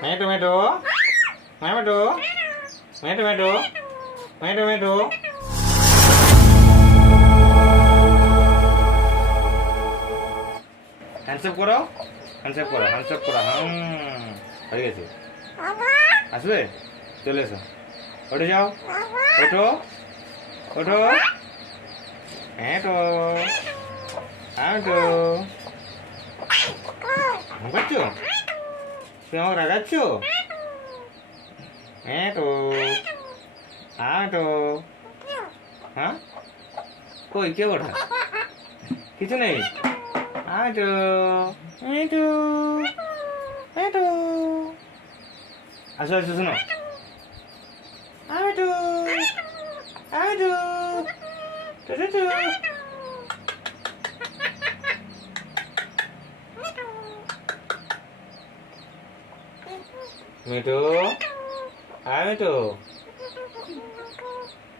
tomato tomato tomato tomato হ্যান্ডসেপ করো হ্যান্ডসেপ করো হয়ে গেছে আসবে চলে এসো ওঠে যাও ওঠো ওঠো হ্যাঁ তো করছো তুমি আমাকে রাগাচ্ছ হ্যাঁ তো হ্যাঁ কই কে ওঠা কিছু নেই আসো আসো শোনো মিঠু মিঠু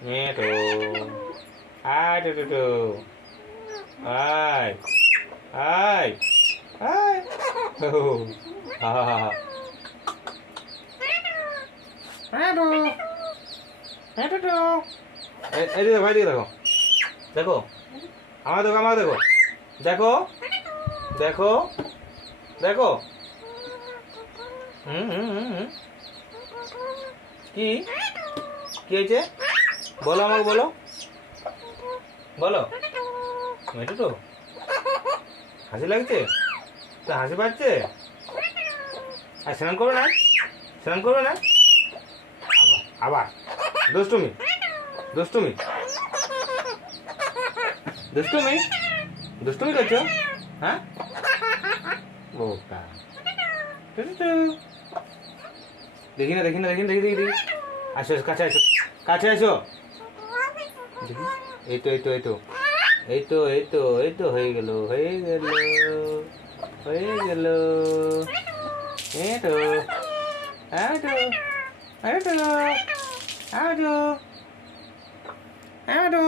মিঠু টু আয় আয় আয় দেখো ভাই দেখো দেখো আমার দেখো দেখো দেখো দেখো কি কি হয়েছে বলো আমাকে বলো বলো মেটু তো হাসি লাগছে তো হাসি পাচ্ছে আর স্নান করবে না স্নান করবে না আবার আবার দুষ্টুমি দুষ্টুমি দুষ্টুমি দুষ্টুমি করছো হ্যাঁ বোকা দেখি না দেখি না দেখি দেখি দেখি আসো কাছে আসো কাছে আসো এই তো এই তো এই তো এই তো এই তো এই তো হয়ে গেল হয়ে গেল হয়ে গেল এই তো এই তো এই তো এই তো এই তো